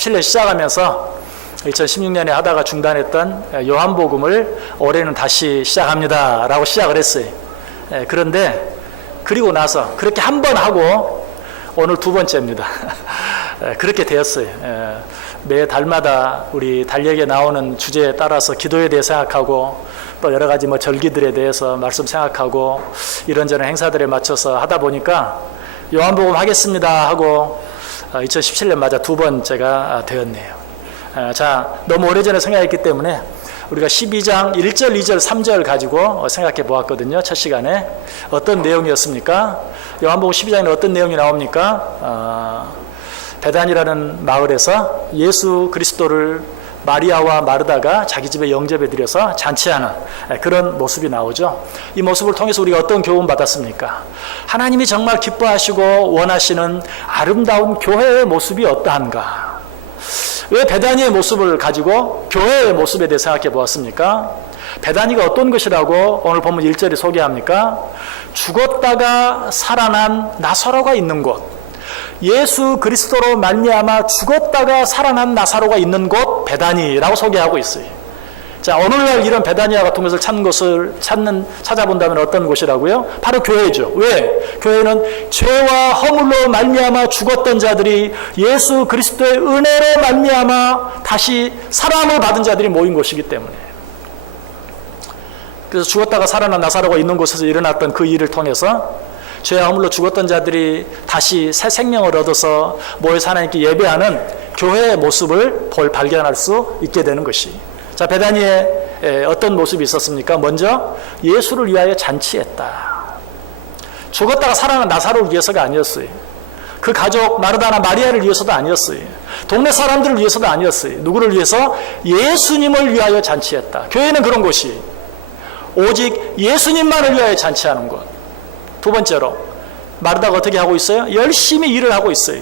2017년 시작하면서 2016년에 하다가 중단했던 요한복음을 올해는 다시 시작합니다 라고 시작을 했어요. 그런데 그리고 나서 그렇게 한 번 하고 오늘 두 번째입니다. 그렇게 되었어요. 매 달마다 우리 달력에 나오는 주제에 따라서 기도에 대해 생각하고 또 여러 가지 절기들에 대해서 말씀 생각하고 이런저런 행사들에 맞춰서 하다 보니까 요한복음 하겠습니다 하고 2017년 맞아 두 번째가 되었네요. 자, 너무 오래전에 생각했기 때문에 우리가 12장 1절, 2절, 3절 가지고 생각해 보았거든요. 첫 시간에. 어떤 내용이었습니까? 요한복음 12장에 어떤 내용이 나옵니까? 베단이라는 마을에서 예수 그리스도를 마리아와 마르다가 자기 집에 영접해 드려서 잔치하는 그런 모습이 나오죠. 이 모습을 통해서 우리가 어떤 교훈 받았습니까? 하나님이 정말 기뻐하시고 원하시는 아름다운 교회의 모습이 어떠한가? 왜 베다니의 모습을 가지고 교회의 모습에 대해 생각해 보았습니까? 베다니가 어떤 것이라고 오늘 본문 1절이 소개합니까? 죽었다가 살아난 나사로가 있는 곳, 예수 그리스도로 말미암아 죽었다가 살아난 나사로가 있는 곳 베다니라고 소개하고 있어요. 자, 오늘날 이런 베다니와 같은 것을 찾아본다면 어떤 곳이라고요? 바로 교회죠. 왜? 교회는 죄와 허물로 말미암아 죽었던 자들이 예수 그리스도의 은혜로 말미암아 다시 사랑을 받은 자들이 모인 곳이기 때문에. 그래서 죽었다가 살아난 나사로가 있는 곳에서 일어났던 그 일을 통해서 죄와 허물로 죽었던 자들이 다시 새 생명을 얻어서 모여서 하나님께 예배하는 교회의 모습을 발견할 수 있게 되는 것이. 자, 베다니에 어떤 모습이 있었습니까? 먼저 예수를 위하여 잔치했다. 죽었다가 살아난 나사로를 위해서가 아니었어요. 그 가족 마르다나 마리아를 위해서도 아니었어요. 동네 사람들을 위해서도 아니었어요. 누구를 위해서? 예수님을 위하여 잔치했다. 교회는 그런 곳이 오직 예수님만을 위하여 잔치하는 것. 두 번째로 마르다가 어떻게 하고 있어요? 열심히 일을 하고 있어요.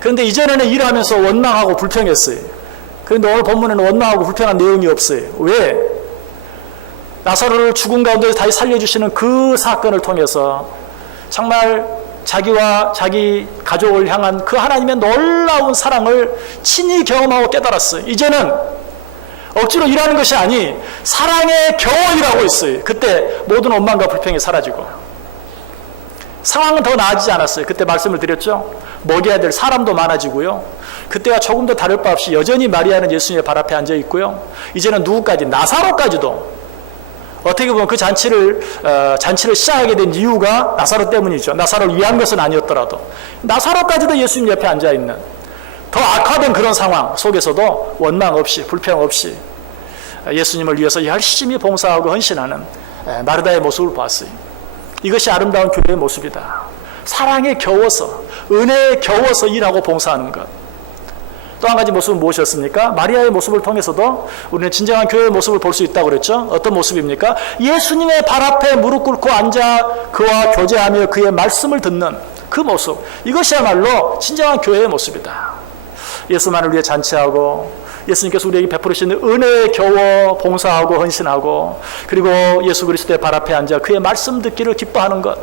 그런데 이전에는 일을 하면서 원망하고 불평했어요. 그런데 오늘 본문에는 원망하고 불평한 내용이 없어요. 왜? 나사로를 죽은 가운데 다시 살려주시는 그 사건을 통해서 정말 자기와 자기 가족을 향한 그 하나님의 놀라운 사랑을 친히 경험하고 깨달았어요. 이제는 억지로 일하는 것이 아니 사랑의 겨워 일하고 있어요. 그때 모든 원망과 불평이 사라지고 상황은 더 나아지지 않았어요. 그때 말씀을 드렸죠. 먹여야 될 사람도 많아지고요. 그때와 조금 더 다를 바 없이 여전히 마리아는 예수님의 발 앞에 앉아 있고요. 이제는 누구까지? 나사로까지도. 어떻게 보면 그 잔치를 시작하게 된 이유가 나사로 때문이죠. 나사로를 위한 것은 아니었더라도 나사로까지도 예수님 옆에 앉아 있는 더 악화된 그런 상황 속에서도 원망 없이 불평 없이 예수님을 위해서 열심히 봉사하고 헌신하는 마르다의 모습을 봤어요. 이것이 아름다운 교회의 모습이다. 사랑에 겨워서 은혜에 겨워서 일하고 봉사하는 것. 또 한 가지 모습은 무엇이었습니까? 마리아의 모습을 통해서도 우리는 진정한 교회의 모습을 볼 수 있다고 그랬죠. 어떤 모습입니까? 예수님의 발 앞에 무릎 꿇고 앉아 그와 교제하며 그의 말씀을 듣는 그 모습. 이것이야말로 진정한 교회의 모습이다. 예수만을 위해 잔치하고 예수님께서 우리에게 베풀으시는 은혜에 겨워 봉사하고 헌신하고 그리고 예수 그리스도의 발 앞에 앉아 그의 말씀 듣기를 기뻐하는 것.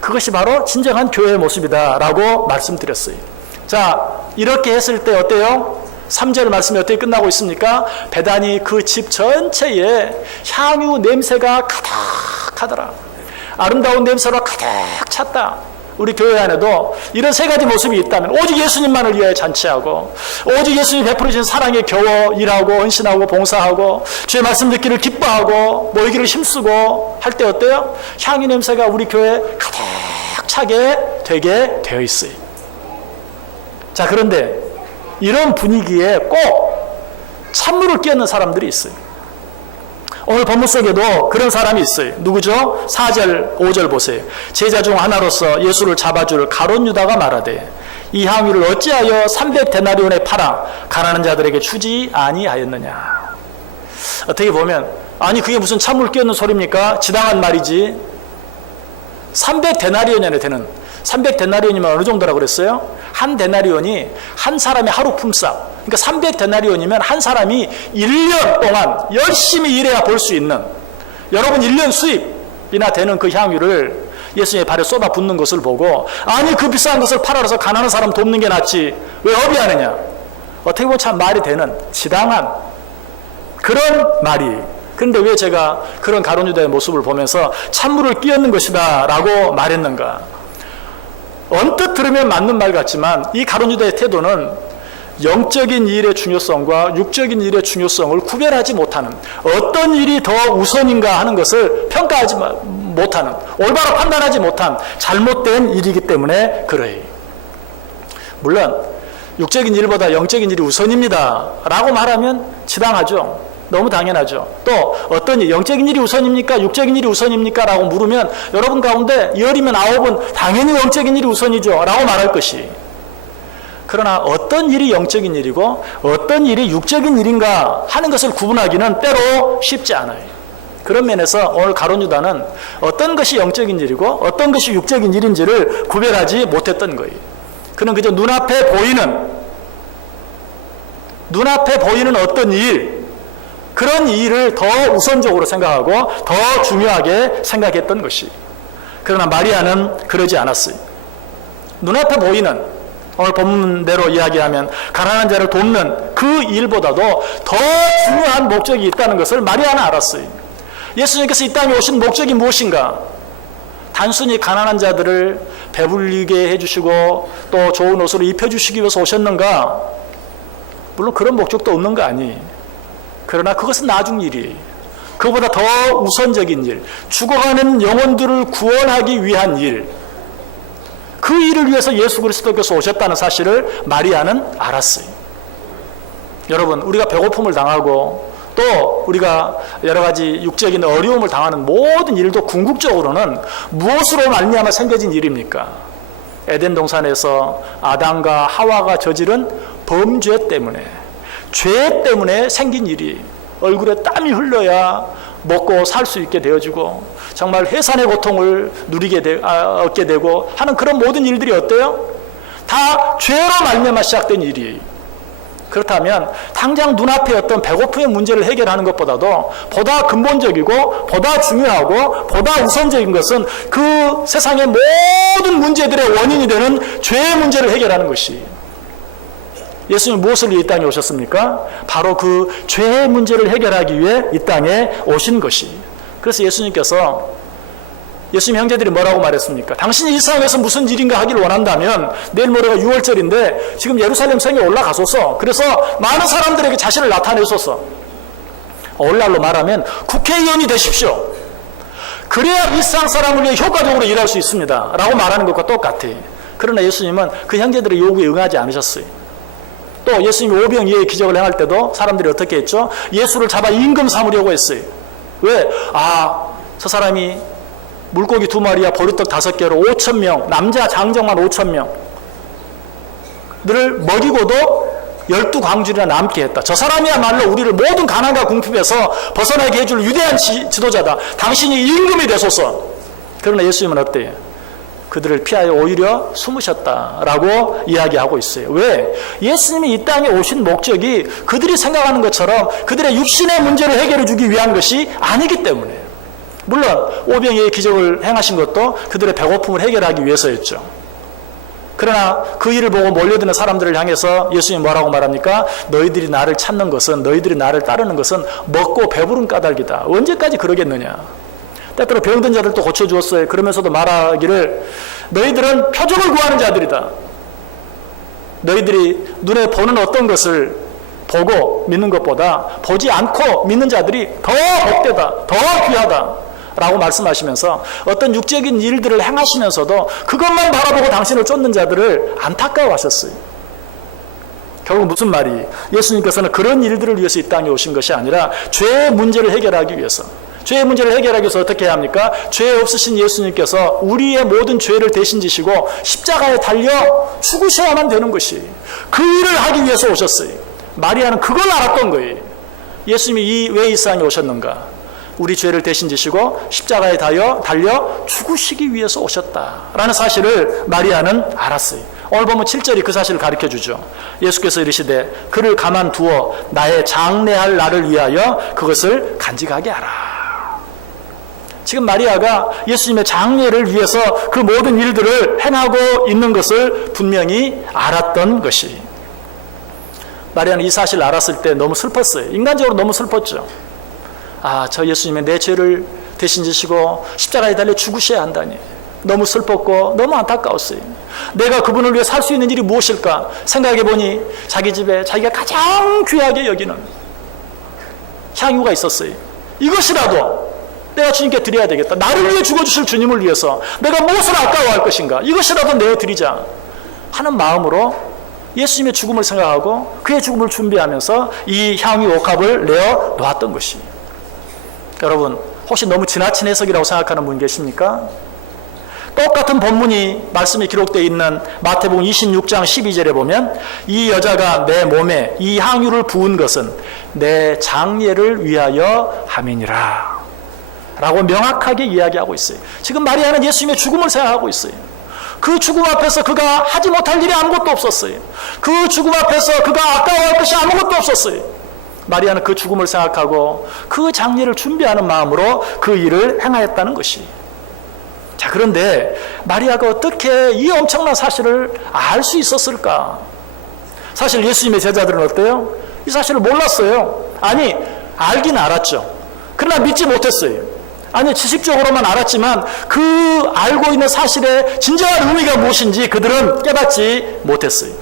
그것이 바로 진정한 교회의 모습이다 라고 말씀드렸어요. 자, 이렇게 했을 때 어때요? 3절 말씀이 어떻게 끝나고 있습니까? 베다니 그 집 전체에 향유 냄새가 가득하더라. 아름다운 냄새로 가득 찼다. 우리 교회 안에도 이런 세 가지 모습이 있다면 오직 예수님만을 위하여 잔치하고 오직 예수님이 베풀으신 사랑에 겨워 일하고 헌신하고 봉사하고 주의 말씀 듣기를 기뻐하고 모이기를 힘쓰고 할 때 어때요? 향유 냄새가 우리 교회에 가득 차게 되게 되어 있어요. 자, 그런데 이런 분위기에 꼭 찬물을 끼얹는 사람들이 있어요. 오늘 본문 속에도 그런 사람이 있어요. 누구죠? 4절, 5절 보세요. 제자 중 하나로서 예수를 잡아줄 가룟 유다가 말하되 이 향유를 어찌하여 300데나리온에 팔아 가난한 자들에게 주지 아니하였느냐. 어떻게 보면 아니 그게 무슨 찬물 끼얹는 소리입니까? 지당한 말이지. 300데나리온이 되는 300데나리온이면 어느 정도라고 그랬어요? 한 데나리온이 한 사람의 하루 품삯. 그러니까 300데나리온이면 한 사람이 1년 동안 열심히 일해야 볼 수 있는 여러분 1년 수입이나 되는 그 향유를 예수님의 발에 쏟아붓는 것을 보고 아니 그 비싼 것을 팔아서 가난한 사람 돕는 게 낫지 왜 허비하느냐. 어떻게 보면 참 말이 되는 지당한 그런 말이. 그런데 왜 제가 그런 가룟 유다의 모습을 보면서 찬물을 끼얹는 것이다 라고 말했는가? 언뜻 들으면 맞는 말 같지만 이 가룟 유다의 태도는 영적인 일의 중요성과 육적인 일의 중요성을 구별하지 못하는, 어떤 일이 더 우선인가 하는 것을 평가하지 못하는, 올바로 판단하지 못한 잘못된 일이기 때문에 그래요. 물론 육적인 일보다 영적인 일이 우선입니다 라고 말하면 지당하죠. 너무 당연하죠. 또 어떤 일, 영적인 일이 우선입니까? 육적인 일이 우선입니까? 라고 물으면 여러분 가운데 10이면 9은 당연히 영적인 일이 우선이죠 라고 말할 것이. 그러나 어떤 일이 영적인 일이고 어떤 일이 육적인 일인가 하는 것을 구분하기는 때로 쉽지 않아요. 그런 면에서 오늘 가룟 유다는 어떤 것이 영적인 일이고 어떤 것이 육적인 일인지를 구별하지 못했던 거예요. 그는 그저 눈앞에 보이는 어떤 일, 그런 일을 더 우선적으로 생각하고 더 중요하게 생각했던 것이. 그러나 마리아는 그러지 않았어요. 눈앞에 보이는, 오늘 본문대로 이야기하면 가난한 자를 돕는 그 일보다도 더 중요한 목적이 있다는 것을 마리아는 알았어요. 예수님께서 이 땅에 오신 목적이 무엇인가? 단순히 가난한 자들을 배불리게 해주시고 또 좋은 옷을 입혀주시기 위해서 오셨는가? 물론 그런 목적도 없는 거 아니. 그러나 그것은 나중 일이에요. 그보다 더 우선적인 일, 죽어가는 영혼들을 구원하기 위한 일, 그 일을 위해서 예수 그리스도께서 오셨다는 사실을 마리아는 알았어요. 여러분, 우리가 배고픔을 당하고 또 우리가 여러 가지 육적인 어려움을 당하는 모든 일도 궁극적으로는 무엇으로 말미암아 생겨진 일입니까? 에덴 동산에서 아담과 하와가 저지른 범죄 때문에, 죄 때문에 생긴 일이. 얼굴에 땀이 흘러야 먹고 살 수 있게 되어지고 정말 해산의 고통을 얻게 되고 하는 그런 모든 일들이 어때요? 다 죄로 말미암아 시작된 일이에요. 그렇다면 당장 눈앞에 어떤 배고픔의 문제를 해결하는 것보다도 보다 근본적이고 보다 중요하고 보다 우선적인 것은 그 세상의 모든 문제들의 원인이 되는 죄의 문제를 해결하는 것이. 예수님 무엇을 위해 이 땅에 오셨습니까? 바로 그 죄의 문제를 해결하기 위해 이 땅에 오신 것이. 그래서 예수님 형제들이 뭐라고 말했습니까? 당신이 이 세상에서 무슨 일인가 하기를 원한다면 내일 모레가 6월절인데 지금 예루살렘 성에 올라가소서. 그래서 많은 사람들에게 자신을 나타내소서. 오늘날로 말하면 국회의원이 되십시오. 그래야 이 세상 사람을 위해 효과적으로 일할 수 있습니다 라고 말하는 것과 똑같아. 그러나 예수님은 그 형제들의 요구에 응하지 않으셨어요. 또 예수님이 오병이어의 기적을 행할 때도 사람들이 어떻게 했죠? 예수를 잡아 임금 삼으려고 했어요. 왜? 저 사람이 물고기 2마리와 보리떡 5개로 5,000명, 남자 장정만 5,000명들을 먹이고도 12광주리나 남게 했다. 저 사람이야말로 우리를 모든 가난과 궁핍에서 벗어나게 해줄 위대한 지도자다. 당신이 임금이 되소서. 그러나 예수님은 어때요? 그들을 피하여 오히려 숨으셨다라고 이야기하고 있어요. 왜? 예수님이 이 땅에 오신 목적이 그들이 생각하는 것처럼 그들의 육신의 문제를 해결해 주기 위한 것이 아니기 때문에. 물론 오병이어의 기적을 행하신 것도 그들의 배고픔을 해결하기 위해서였죠. 그러나 그 일을 보고 몰려드는 사람들을 향해서 예수님이 뭐라고 말합니까? 너희들이 나를 찾는 것은, 너희들이 나를 따르는 것은 먹고 배부른 까닭이다. 언제까지 그러겠느냐? 때때로 병든 자들도 고쳐주었어요. 그러면서도 말하기를 너희들은 표적을 구하는 자들이다. 너희들이 눈에 보는 어떤 것을 보고 믿는 것보다 보지 않고 믿는 자들이 더 복되다, 더 귀하다 라고 말씀하시면서 어떤 육적인 일들을 행하시면서도 그것만 바라보고 당신을 쫓는 자들을 안타까워하셨어요. 결국 무슨 말이? 예수님께서는 그런 일들을 위해서 이 땅에 오신 것이 아니라 죄의 문제를 해결하기 위해서. 죄의 문제를 해결하기 위해서 어떻게 해야 합니까? 죄 없으신 예수님께서 우리의 모든 죄를 대신 지시고 십자가에 달려 죽으셔야만 되는 것이, 그 일을 하기 위해서 오셨어요. 마리아는 그걸 알았던 거예요. 예수님이 왜 이 세상에 오셨는가? 우리 죄를 대신 지시고 십자가에 달려 죽으시기 위해서 오셨다라는 사실을 마리아는 알았어요. 오늘 보면 7절이 그 사실을 가르쳐주죠. 예수께서 이르시되 그를 가만두어 나의 장례할 날을 위하여 그것을 간직하게 하라. 지금 마리아가 예수님의 장례를 위해서 그 모든 일들을 행하고 있는 것을 분명히 알았던 것이. 마리아는 이 사실을 알았을 때 너무 슬펐어요. 인간적으로 너무 슬펐죠. 아, 저 예수님의 내 죄를 대신 지시고 십자가에 달려 죽으셔야 한다니. 너무 슬펐고 너무 안타까웠어요. 내가 그분을 위해 살 수 있는 일이 무엇일까 생각해보니 자기 집에 자기가 가장 귀하게 여기는 향유가 있었어요. 이것이라도 내가 주님께 드려야 되겠다. 나를 위해 죽어주실 주님을 위해서 내가 무엇을 아까워할 것인가, 이것이라도 내어드리자 하는 마음으로 예수님의 죽음을 생각하고 그의 죽음을 준비하면서 이 향유 옥합을 내어 놓았던 것이. 여러분, 혹시 너무 지나친 해석이라고 생각하는 분 계십니까? 똑같은 본문이 말씀이 기록되어 있는 마태복음 26장 12절에 보면 이 여자가 내 몸에 이 향유를 부은 것은 내 장례를 위하여 함이니라 라고 명확하게 이야기하고 있어요. 지금 마리아는 예수님의 죽음을 생각하고 있어요. 그 죽음 앞에서 그가 하지 못할 일이 아무것도 없었어요. 그 죽음 앞에서 그가 아까워할 것이 아무것도 없었어요. 마리아는 그 죽음을 생각하고 그 장례를 준비하는 마음으로 그 일을 행하였다는 것이. 자, 그런데 마리아가 어떻게 이 엄청난 사실을 알 수 있었을까? 사실 예수님의 제자들은 어때요? 이 사실을 몰랐어요. 아니, 알긴 알았죠. 그러나 믿지 못했어요. 아니, 지식적으로만 알았지만 그 알고 있는 사실의 진정한 의미가 무엇인지 그들은 깨닫지 못했어요.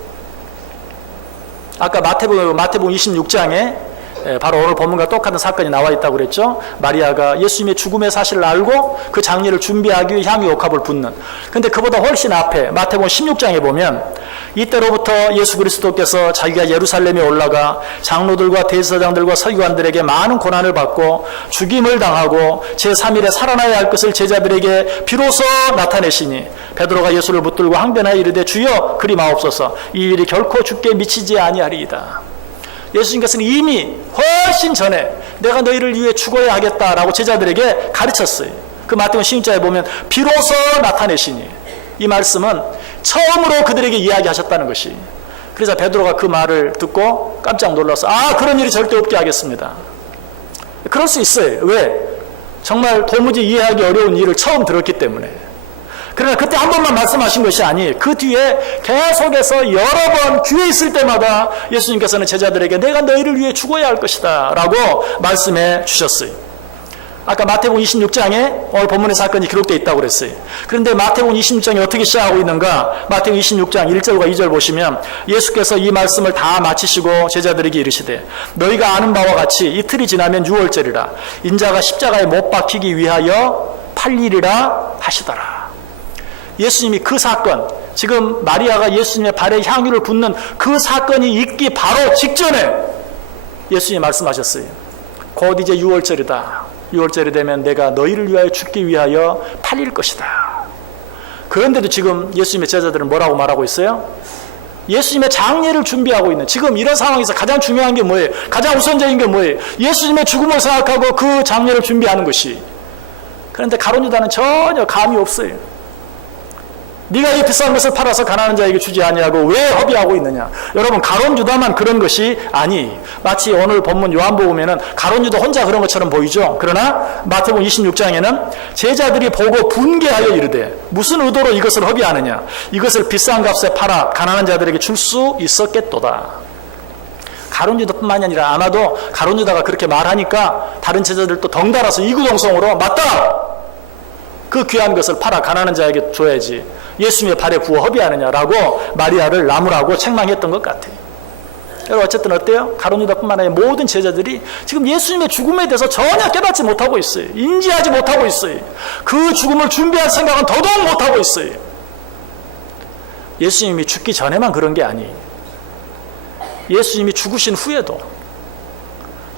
아까 마태복음 26장에 바로 오늘 본문과 똑같은 사건이 나와 있다고 그랬죠. 마리아가 예수님의 죽음의 사실을 알고 그 장례를 준비하기 위해 향유 옥합을 붓는. 근데 그보다 훨씬 앞에 마태복음 16장에 보면 이때로부터 예수 그리스도께서 자기가 예루살렘에 올라가 장로들과 대제사장들과 서기관들에게 많은 고난을 받고 죽임을 당하고 제3일에 살아나야 할 것을 제자들에게 비로소 나타내시니 베드로가 예수를 붙들고 항변하여 이르되 주여 그리 마옵소서, 이 일이 결코 주께 미치지 아니하리이다. 예수님께서는 이미 훨씬 전에 내가 너희를 위해 죽어야 하겠다라고 제자들에게 가르쳤어요. 그 마태복음 16장에 보면 비로소 나타내시니, 이 말씀은 처음으로 그들에게 이야기하셨다는 것이. 그래서 베드로가 그 말을 듣고 깜짝 놀라서 그런 일이 절대 없게 하겠습니다. 그럴 수 있어요. 왜? 정말 도무지 이해하기 어려운 일을 처음 들었기 때문에. 그러나 그때 한 번만 말씀하신 것이 아니, 그 뒤에 계속해서 여러 번 기회 있을 때마다 예수님께서는 제자들에게 내가 너희를 위해 죽어야 할 것이다 라고 말씀해 주셨어요. 아까 마태복음 26장에 오늘 본문의 사건이 기록되어 있다고 그랬어요. 그런데 마태복음 26장이 어떻게 시작하고 있는가? 마태복음 26장 1절과 2절 보시면 예수께서 이 말씀을 다 마치시고 제자들에게 이르시되 너희가 아는 바와 같이 이틀이 지나면 유월절이라 인자가 십자가에 못 박히기 위하여 팔리리라 하시더라. 예수님이 그 사건, 지금 마리아가 예수님의 발에 향유를 붓는 그 사건이 있기 바로 직전에 예수님이 말씀하셨어요. 곧 이제 유월절이다. 유월절이 되면 내가 너희를 위하여 죽기 위하여 팔릴 것이다. 그런데도 지금 예수님의 제자들은 뭐라고 말하고 있어요? 예수님의 장례를 준비하고 있는, 지금 이런 상황에서 가장 중요한 게 뭐예요? 가장 우선적인 게 뭐예요? 예수님의 죽음을 생각하고 그 장례를 준비하는 것이. 그런데 가룟 유다는 전혀 감이 없어요. 네가 이 비싼 것을 팔아서 가난한 자에게 주지 아니하고 왜 허비하고 있느냐? 여러분, 가룟 유다만 그런 것이 아니, 마치 오늘 본문 요한복음에는 가룟 유다 혼자 그런 것처럼 보이죠. 그러나 마태복음 26장에는 제자들이 보고 분개하여 이르되 무슨 의도로 이것을 허비하느냐? 이것을 비싼 값에 팔아 가난한 자들에게 줄 수 있었겠도다. 가룟 유다뿐만이 아니라 아마도 가룟 유다가 그렇게 말하니까 다른 제자들도 덩달아서 이구동성으로 맞다! 그 귀한 것을 팔아 가난한 자에게 줘야지 예수님의 발에 부어 허비하느냐라고 마리아를 나무라고 책망했던 것 같아요. 여러분, 어쨌든 어때요? 가룟 유다뿐만 아니라 모든 제자들이 지금 예수님의 죽음에 대해서 전혀 깨닫지 못하고 있어요. 인지하지 못하고 있어요. 그 죽음을 준비할 생각은 더더욱 못하고 있어요. 예수님이 죽기 전에만 그런 게 아니에요. 예수님이 죽으신 후에도,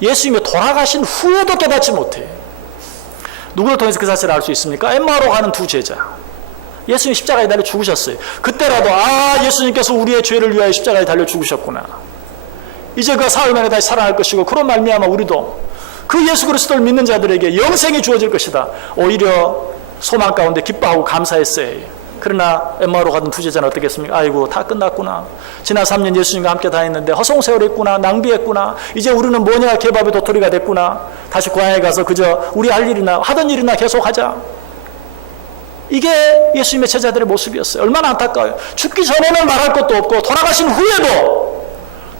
예수님이 돌아가신 후에도 깨닫지 못해요. 누구를 통해서 그 사실을 알 수 있습니까? 엠마오로 가는 두 제자. 예수님 십자가에 달려 죽으셨어요. 그때라도 예수님께서 우리의 죄를 위하여 십자가에 달려 죽으셨구나. 이제 그 사흘 만에 다시 살아날 것이고 그런 말미암아 우리도 그 예수 그리스도를 믿는 자들에게 영생이 주어질 것이다. 오히려 소망 가운데 기뻐하고 감사했어요. 그러나 엠마오로 가던 두 제자는 어떻겠습니까? 아이고, 다 끝났구나. 지난 3년 예수님과 함께 다녔는데 허송세월했구나. 낭비했구나. 이제 우리는 뭐냐, 개밥의 도토리가 됐구나. 다시 고향에 가서 그저 우리 할 일이나 하던 일이나 계속하자. 이게 예수님의 제자들의 모습이었어요. 얼마나 안타까워요. 죽기 전에는 말할 것도 없고 돌아가신 후에도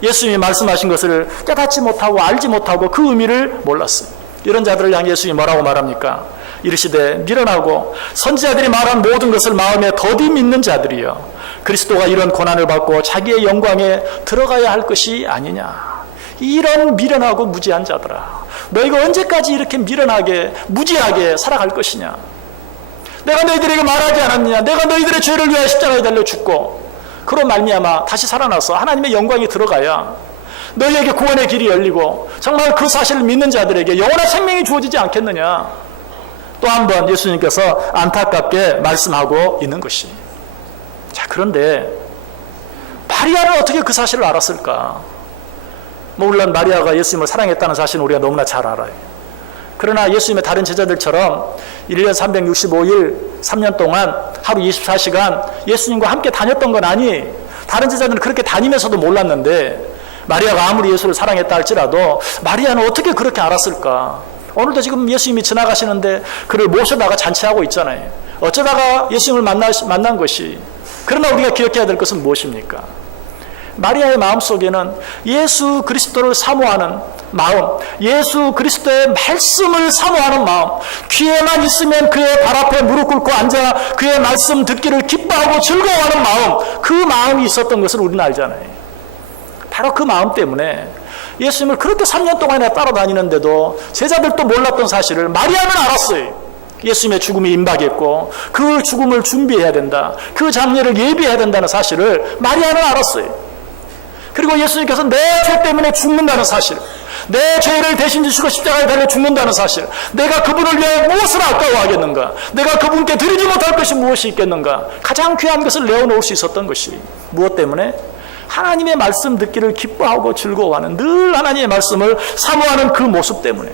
예수님이 말씀하신 것을 깨닫지 못하고 알지 못하고 그 의미를 몰랐어요. 이런 자들을 향해 예수님이 뭐라고 말합니까? 이르시되 미련하고 선지자들이 말한 모든 것을 마음에 더디 믿는 자들이여 그리스도가 이런 고난을 받고 자기의 영광에 들어가야 할 것이 아니냐. 이런 미련하고 무지한 자들아, 너희가 언제까지 이렇게 미련하게 무지하게 살아갈 것이냐. 내가 너희들에게 말하지 않았느냐. 내가 너희들의 죄를 위하여 십자가에 달려 죽고 그로 말미암아 다시 살아나서 하나님의 영광이 들어가야 너희에게 구원의 길이 열리고 정말 그 사실을 믿는 자들에게 영원한 생명이 주어지지 않겠느냐. 또 한 번 예수님께서 안타깝게 말씀하고 있는 것이. 자, 그런데 마리아는 어떻게 그 사실을 알았을까? 물론 마리아가 예수님을 사랑했다는 사실은 우리가 너무나 잘 알아요. 그러나 예수님의 다른 제자들처럼 1년 365일 3년 동안 하루 24시간 예수님과 함께 다녔던 건 아니. 다른 제자들은 그렇게 다니면서도 몰랐는데 마리아가 아무리 예수를 사랑했다 할지라도 마리아는 어떻게 그렇게 알았을까? 오늘도 지금 예수님이 지나가시는데 그를 모셔다가 잔치하고 있잖아요. 어쩌다가 예수님을 만난 것이. 그러나 우리가 기억해야 될 것은 무엇입니까? 마리아의 마음속에는 예수 그리스도를 사모하는 마음, 예수 그리스도의 말씀을 사모하는 마음, 귀에만 있으면 그의 발 앞에 무릎 꿇고 앉아 그의 말씀 듣기를 기뻐하고 즐거워하는 마음, 그 마음이 있었던 것을 우리는 알잖아요. 바로 그 마음 때문에 예수님을 그렇게 3년 동안이나 따라다니는데도 제자들도 몰랐던 사실을 마리아는 알았어요. 예수님의 죽음이 임박했고 그 죽음을 준비해야 된다, 그 장례를 예비해야 된다는 사실을 마리아는 알았어요. 그리고 예수님께서 내 죄 때문에 죽는다는 사실, 내 죄를 대신 지시고 십자가에 달려 죽는다는 사실, 내가 그분을 위해 무엇을 아까워하겠는가, 내가 그분께 드리지 못할 것이 무엇이 있겠는가, 가장 귀한 것을 내어놓을 수 있었던 것이 무엇 때문에? 하나님의 말씀 듣기를 기뻐하고 즐거워하는, 늘 하나님의 말씀을 사모하는 그 모습 때문에.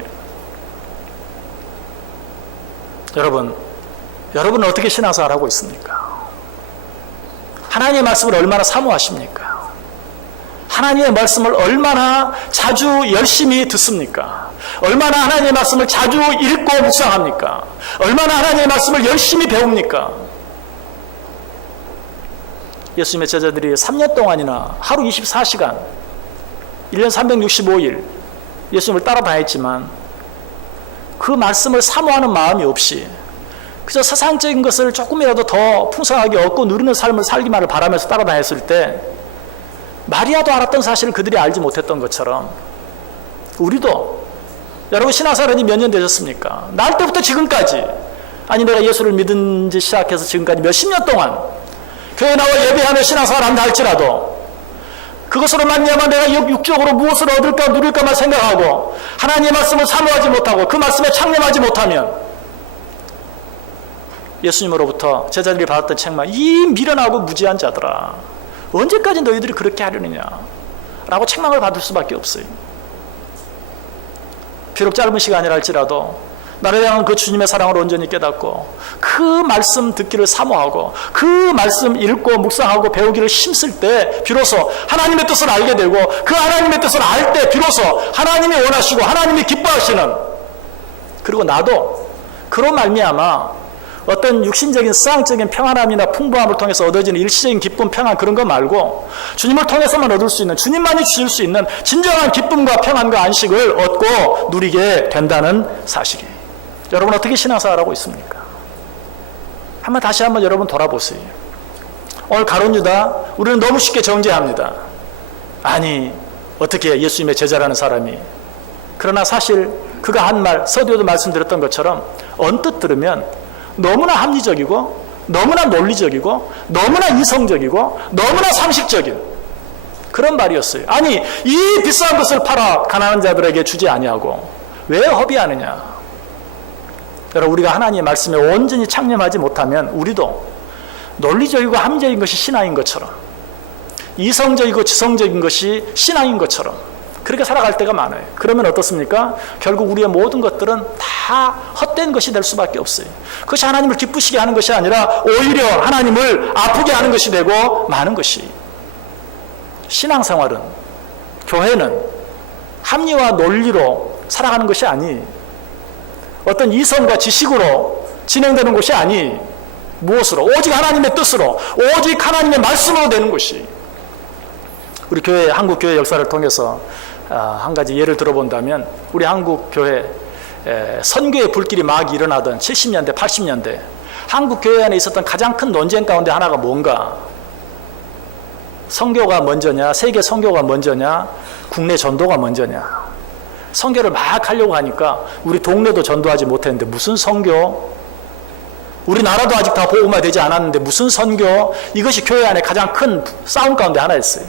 여러분은 어떻게 신앙생활을 하고 있습니까? 하나님의 말씀을 얼마나 사모하십니까? 하나님의 말씀을 얼마나 자주 열심히 듣습니까? 얼마나 하나님의 말씀을 자주 읽고 묵상합니까? 얼마나 하나님의 말씀을 열심히 배웁니까? 예수님의 제자들이 3년 동안이나 하루 24시간, 1년 365일 예수님을 따라다녔지만 그 말씀을 사모하는 마음이 없이 그저 세상적인 것을 조금이라도 더 풍성하게 얻고 누리는 삶을 살기만을 바라면서 따라다녔을 때 마리아도 알았던 사실을 그들이 알지 못했던 것처럼 우리도, 여러분 신앙생활이 몇 년 되셨습니까? 날 때부터 지금까지, 아니 내가 예수를 믿은 지 시작해서 지금까지 몇십 년 동안 교회 나와 예배하며 신앙생활을 한다 할지라도 그것으로 말미암아 내가 육적으로 무엇을 얻을까 누릴까만 생각하고 하나님의 말씀을 사모하지 못하고 그 말씀에 창념하지 못하면 예수님으로부터 제자들이 받았던 책망, 이 미련하고 무지한 자들아, 언제까지 너희들이 그렇게 하려느냐 라고 책망을 받을 수밖에 없어요. 비록 짧은 시간이라 할지라도 나를 향한 그 주님의 사랑을 온전히 깨닫고 그 말씀 듣기를 사모하고 그 말씀 읽고 묵상하고 배우기를 힘쓸 때 비로소 하나님의 뜻을 알게 되고 그 하나님의 뜻을 알 때 비로소 하나님이 원하시고 하나님이 기뻐하시는, 그리고 나도 그런 말미암아 어떤 육신적인 세상적인 평안함이나 풍부함을 통해서 얻어지는 일시적인 기쁨, 평안, 그런 거 말고 주님을 통해서만 얻을 수 있는, 주님만이 주실 수 있는 진정한 기쁨과 평안과 안식을 얻고 누리게 된다는 사실이. 여러분 어떻게 신앙생활하고 있습니까? 다시 한번 여러분 돌아보세요. 오늘 가룟 유다, 우리는 너무 쉽게 정죄합니다. 아니 어떻게 예수님의 제자라는 사람이. 그러나 사실 그가 한 말, 서두에도 말씀드렸던 것처럼 언뜻 들으면 너무나 합리적이고 너무나 논리적이고 너무나 이성적이고 너무나 상식적인 그런 말이었어요. 아니 이 비싼 것을 팔아 가난한 자들에게 주지 아니하고 왜 허비하느냐. 여러분 우리가 하나님의 말씀에 온전히 창념하지 못하면 우리도 논리적이고 합리적인 것이 신앙인 것처럼, 이성적이고 지성적인 것이 신앙인 것처럼 그렇게 살아갈 때가 많아요. 그러면 어떻습니까? 결국 우리의 모든 것들은 다 헛된 것이 될 수밖에 없어요. 그것이 하나님을 기쁘시게 하는 것이 아니라 오히려 하나님을 아프게 하는 것이 되고 많은 것이. 신앙생활은, 교회는 합리와 논리로 살아가는 것이 아니, 어떤 이성과 지식으로 진행되는 것이 아니, 무엇으로? 오직 하나님의 뜻으로, 오직 하나님의 말씀으로 되는 것이. 우리 교회, 한국 교회 역사를 통해서 한 가지 예를 들어본다면, 우리 한국 교회 선교의 불길이 막 일어나던 70년대, 80년대 한국 교회 안에 있었던 가장 큰 논쟁 가운데 하나가 뭔가? 선교가 먼저냐, 세계 선교가 먼저냐, 국내 전도가 먼저냐. 선교를 막 하려고 하니까 우리 동네도 전도하지 못했는데 무슨 선교? 우리나라도 아직 다 복음화 되지 않았는데 무슨 선교? 이것이 교회 안에 가장 큰 싸움 가운데 하나였어요.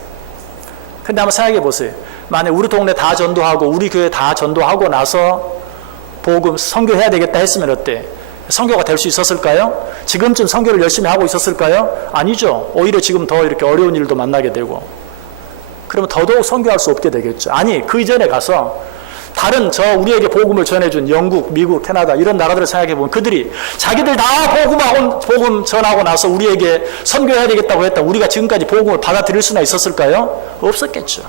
근데 한번 생각해 보세요. 만약 우리 동네 다 전도하고 우리 교회 다 전도하고 나서 복음 선교해야 되겠다 했으면 어때? 선교가 될 수 있었을까요? 지금쯤 선교를 열심히 하고 있었을까요? 아니죠. 오히려 지금 더 이렇게 어려운 일도 만나게 되고, 그러면 더더욱 선교할 수 없게 되겠죠. 아니, 그 이전에 가서 다른 우리에게 복음을 전해준 영국, 미국, 캐나다 이런 나라들을 생각해 보면 그들이 자기들 다 복음 전하고 나서 우리에게 선교해야 되겠다고 했다. 우리가 지금까지 복음을 받아들일 수나 있었을까요? 없었겠죠.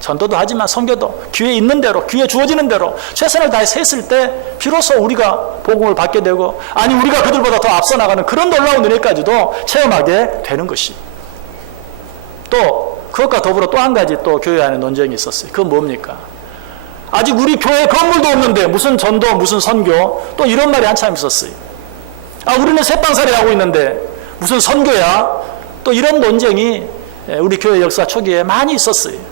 전도도 하지만 선교도 기회 있는 대로, 기회 주어지는 대로 최선을 다해서 했을 때 비로소 우리가 복음을 받게 되고, 아니 우리가 그들보다 더 앞서 나가는 그런 놀라운 은혜까지도 체험하게 되는 것이. 또 그것과 더불어 또 한 가지 또 교회 안에 논쟁이 있었어요. 그건 뭡니까? 아직 우리 교회 건물도 없는데 무슨 전도, 무슨 선교, 또 이런 말이 한참 있었어요. 우리는 새빵살이 하고 있는데 무슨 선교야? 또 이런 논쟁이 우리 교회 역사 초기에 많이 있었어요.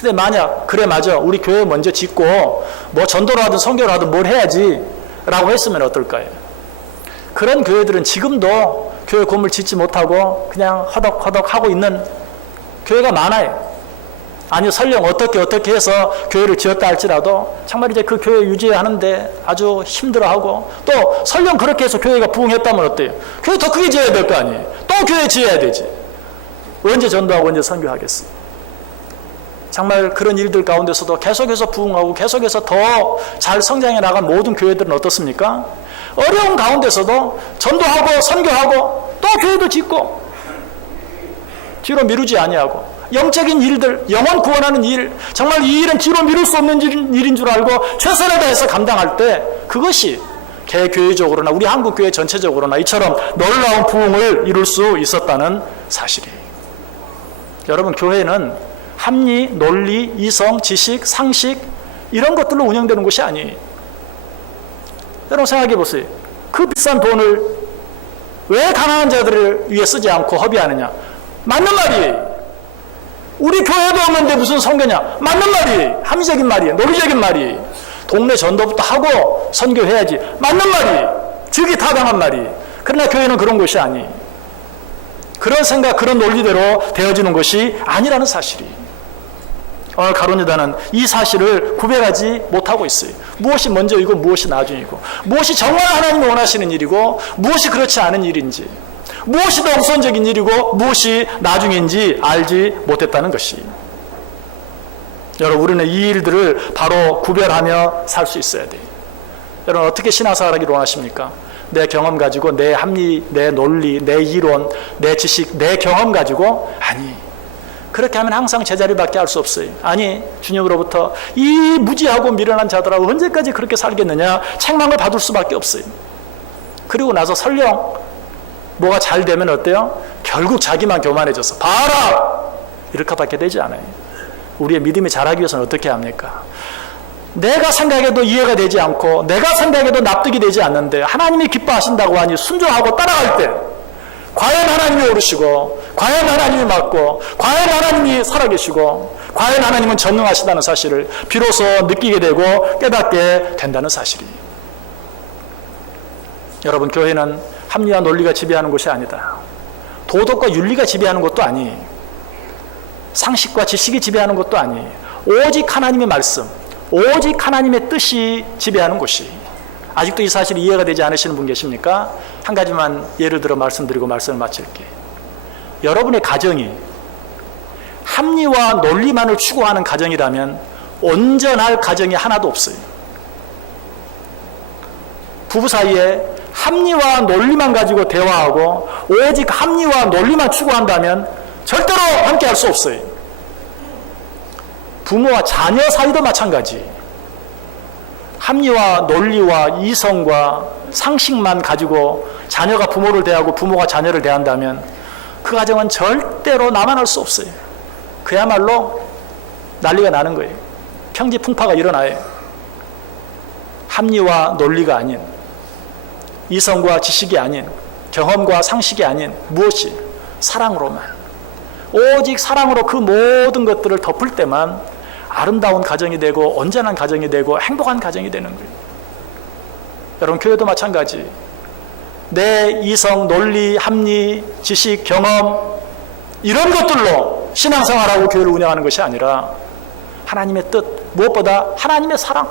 근데 만약 그래 맞아, 우리 교회 먼저 짓고 뭐 전도를 하든 선교를 하든 뭘 해야지 라고 했으면 어떨까요? 그런 교회들은 지금도 교회 건물 짓지 못하고 그냥 허덕허덕 하고 있는 교회가 많아요. 아니 설령 어떻게 해서 교회를 지었다 할지라도 정말 이제 그 교회 유지하는데 아주 힘들어하고, 또 설령 그렇게 해서 교회가 부흥했다면 어때요? 교회 더 크게 지어야 될 거 아니에요? 또 교회 지어야 되지. 언제 전도하고 언제 선교하겠어요? 정말 그런 일들 가운데서도 계속해서 부흥하고 계속해서 더 잘 성장해 나간 모든 교회들은 어떻습니까? 어려운 가운데서도 전도하고 선교하고 또 교회도 짓고 뒤로 미루지 아니하고, 영적인 일들, 영혼 구원하는 일, 정말 이 일은 뒤로 미룰 수 없는 일인 줄 알고 최선을 다해서 감당할 때 그것이 개교회적으로나 우리 한국교회 전체적으로나 이처럼 놀라운 부흥을 이룰 수 있었다는 사실이에요. 여러분, 교회는 합리, 논리, 이성, 지식, 상식 이런 것들로 운영되는 곳이 아니에요. 여러분 생각해 보세요. 그 비싼 돈을 왜 가난한 자들을 위해 쓰지 않고 허비하느냐? 맞는 말이에요. 우리 교회도 없는데 무슨 선교냐? 맞는 말이에요. 합리적인 말이에요. 논리적인 말이에요. 동네 전도부터 하고 선교해야지. 맞는 말이에요. 즉이 타당한 말이에요. 그러나 교회는 그런 곳이 아니에요. 그런 생각, 그런 논리대로 되어지는 것이 아니라는 사실이에요. 오늘 가론유다는 이 사실을 구별하지 못하고 있어요. 무엇이 먼저이고 무엇이 나중이고, 무엇이 정말 하나님이 원하시는 일이고 무엇이 그렇지 않은 일인지, 무엇이 더 우선적인 일이고 무엇이 나중인지 알지 못했다는 것이. 여러분, 우리는 이 일들을 바로 구별하며 살 수 있어야 돼요. 여러분, 어떻게 신앙생활하기를 원하십니까? 내 경험 가지고, 내 합리, 내 논리, 내 이론, 내 지식, 내 경험 가지고? 아니, 그렇게 하면 항상 제자리밖에 할 수 없어요. 아니, 주님으로부터 이 무지하고 미련한 자들하고 언제까지 그렇게 살겠느냐 책망을 받을 수밖에 없어요. 그리고 나서 설령 뭐가 잘 되면 어때요? 결국 자기만 교만해져서 봐라! 이렇게밖에 되지 않아요. 우리의 믿음이 자라기 위해서는 어떻게 합니까? 내가 생각해도 이해가 되지 않고 내가 생각해도 납득이 되지 않는데 하나님이 기뻐하신다고 하니 순종하고 따라갈 때 과연 하나님이 오르시고, 과연 하나님이 맞고, 과연 하나님이 살아계시고, 과연 하나님은 전능하시다는 사실을 비로소 느끼게 되고 깨닫게 된다는 사실이에요. 여러분, 교회는 합리와 논리가 지배하는 곳이 아니다. 도덕과 윤리가 지배하는 것도 아니에요. 상식과 지식이 지배하는 것도 아니에요. 오직 하나님의 말씀, 오직 하나님의 뜻이 지배하는 곳이. 아직도 이 사실이 이해가 되지 않으시는 분 계십니까? 한 가지만 예를 들어 말씀드리고 말씀을 마칠게요. 여러분의 가정이 합리와 논리만을 추구하는 가정이라면 온전할 가정이 하나도 없어요. 부부 사이에 합리와 논리만 가지고 대화하고 오직 합리와 논리만 추구한다면 절대로 함께 할 수 없어요. 부모와 자녀 사이도 마찬가지. 합리와 논리와 이성과 상식만 가지고 자녀가 부모를 대하고 부모가 자녀를 대한다면 그 가정은 절대로 남아날 수 없어요. 그야말로 난리가 나는 거예요. 평지풍파가 일어나요. 합리와 논리가 아닌, 이성과 지식이 아닌, 경험과 상식이 아닌 무엇이? 사랑으로만. 오직 사랑으로 그 모든 것들을 덮을 때만 아름다운 가정이 되고 온전한 가정이 되고 행복한 가정이 되는 거예요. 여러분, 교회도 마찬가지. 내 이성, 논리, 합리, 지식, 경험 이런 것들로 신앙생활하고 교회를 운영하는 것이 아니라 하나님의 뜻, 무엇보다 하나님의 사랑,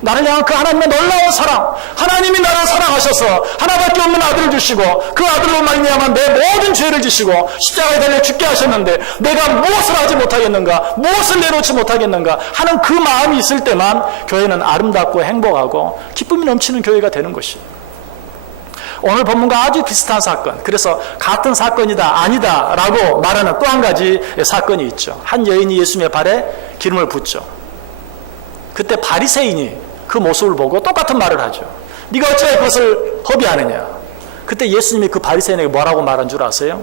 나를 향한 그 하나님의 놀라운 사랑, 하나님이 나를 사랑하셔서 하나밖에 없는 아들을 주시고 그 아들로 말미암아 내 모든 죄를 지시고 십자가에 달려 죽게 하셨는데 내가 무엇을 하지 못하겠는가, 무엇을 내놓지 못하겠는가 하는 그 마음이 있을 때만 교회는 아름답고 행복하고 기쁨이 넘치는 교회가 되는 것이에요. 오늘 본문과 아주 비슷한 사건, 그래서 같은 사건이다 아니다 라고 말하는 또 한 가지 사건이 있죠. 한 여인이 예수님의 발에 기름을 붓죠. 그때 바리새인이 그 모습을 보고 똑같은 말을 하죠. 네가 어찌하여 그것을 허비하느냐. 그때 예수님이 그 바리새인에게 뭐라고 말한 줄 아세요?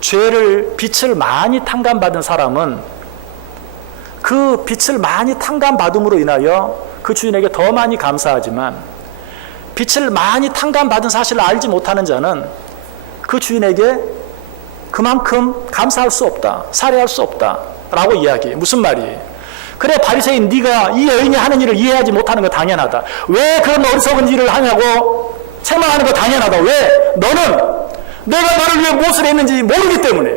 빛을 많이 탕감받은 사람은 그 빛을 많이 탕감받음으로 인하여 그 주인에게 더 많이 감사하지만, 빛을 많이 탕감받은 사실을 알지 못하는 자는 그 주인에게 그만큼 감사할 수 없다, 살해할 수 없다 라고 이야기해요. 무슨 말이에요? 그래, 바리새인, 네가 이 여인이 하는 일을 이해하지 못하는 거 당연하다. 왜 그런 어리석은 일을 하냐고 책망하는 거 당연하다. 왜? 너는 내가 너를 위해 무엇을 했는지 모르기 때문에.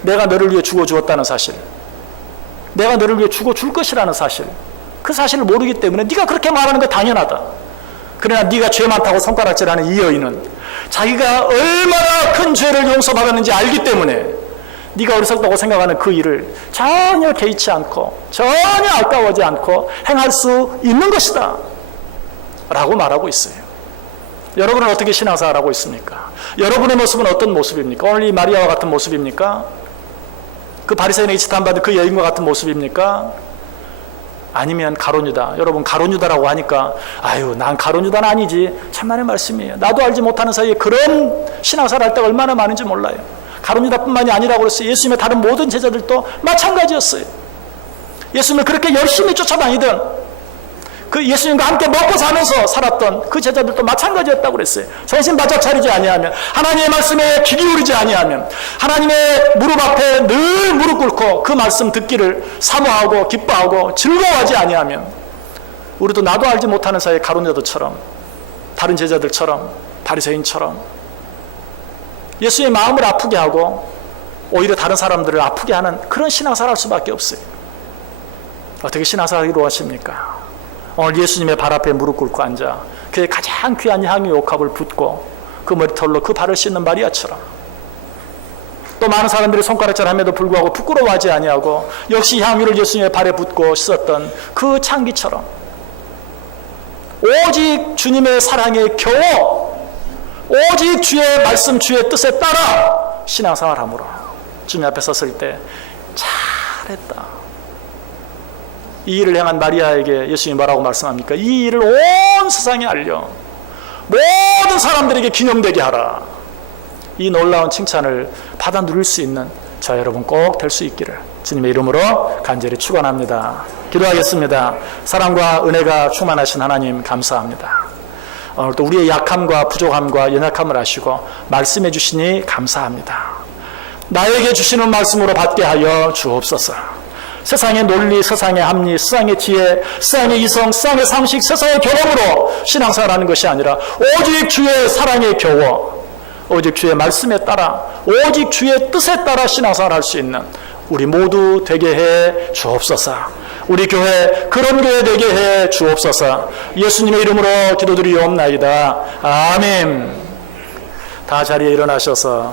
내가 너를 위해 죽어 주었다는 사실, 내가 너를 위해 죽어 줄 것이라는 사실, 그 사실을 모르기 때문에 네가 그렇게 말하는 거 당연하다. 그러나 네가 죄 많다고 손가락질하는 이 여인은 자기가 얼마나 큰 죄를 용서받았는지 알기 때문에 네가 어리석다고 생각하는 그 일을 전혀 개의치 않고 전혀 아까워하지 않고 행할 수 있는 것이다 라고 말하고 있어요. 여러분은 어떻게 신앙생활하고 있습니까? 여러분의 모습은 어떤 모습입니까? 오늘 이 마리아와 같은 모습입니까? 그 바리새인에게 지탄받은 그 여인과 같은 모습입니까? 아니면 가룟유다. 여러분, 가룟유다라고 하니까 아유, 난 가룟유다는 아니지. 참만의 말씀이에요. 나도 알지 못하는 사이에 그런 신앙생활 할 때가 얼마나 많은지 몰라요. 가룟유다뿐만이 아니라고 그랬어요. 예수님의 다른 모든 제자들도 마찬가지였어요. 예수님을 그렇게 열심히 쫓아다니던, 그 예수님과 함께 먹고 사면서 살았던 그 제자들도 마찬가지였다고 그랬어요. 정신 바짝 차리지 아니하면, 하나님의 말씀에 귀 기울이지 아니하면, 하나님의 무릎 앞에 늘 무릎 꿇고 그 말씀 듣기를 사모하고 기뻐하고 즐거워하지 아니하면, 우리도 나도 알지 못하는 사이에 가룟유다처럼, 다른 제자들처럼, 바리새인처럼 예수의 마음을 아프게 하고 오히려 다른 사람들을 아프게 하는 그런 신앙생활 할 수밖에 없어요. 어떻게 신앙생활을 이루어하십니까? 오늘 예수님의 발 앞에 무릎 꿇고 앉아 그의 가장 귀한 향유 옥합을 붓고 그 머리털로 그 발을 씻는 마리아처럼, 또 많은 사람들이 손가락질함에도 불구하고 부끄러워하지 아니하고 역시 향유를 예수님의 발에 붓고 씻었던 그 창기처럼 오직 주님의 사랑에 겨워 오직 주의 말씀, 주의 뜻에 따라 신앙생활함으로 주님 앞에 섰을 때 잘했다. 이 일을 행한 마리아에게 예수님이 뭐라고 말씀합니까? 이 일을 온 세상에 알려 모든 사람들에게 기념되게 하라. 이 놀라운 칭찬을 받아 누릴 수 있는 저 여러분 꼭 될 수 있기를 주님의 이름으로 간절히 축원합니다. 기도하겠습니다. 사랑과 은혜가 충만하신 하나님 감사합니다. 오늘 또 우리의 약함과 부족함과 연약함을 아시고 말씀해 주시니 감사합니다. 나에게 주시는 말씀으로 받게 하여 주옵소서. 세상의 논리, 세상의 합리, 세상의 지혜, 세상의 이성, 세상의 상식, 세상의 경험으로 신앙생활하는 것이 아니라 오직 주의 사랑에 겨워 오직 주의 말씀에 따라 오직 주의 뜻에 따라 신앙생활 할 수 있는 우리 모두 되게 해 주옵소서. 우리 교회 그런 교회 되게 해 주옵소서. 예수님의 이름으로 기도드리옵나이다. 아멘. 다 자리에 일어나셔서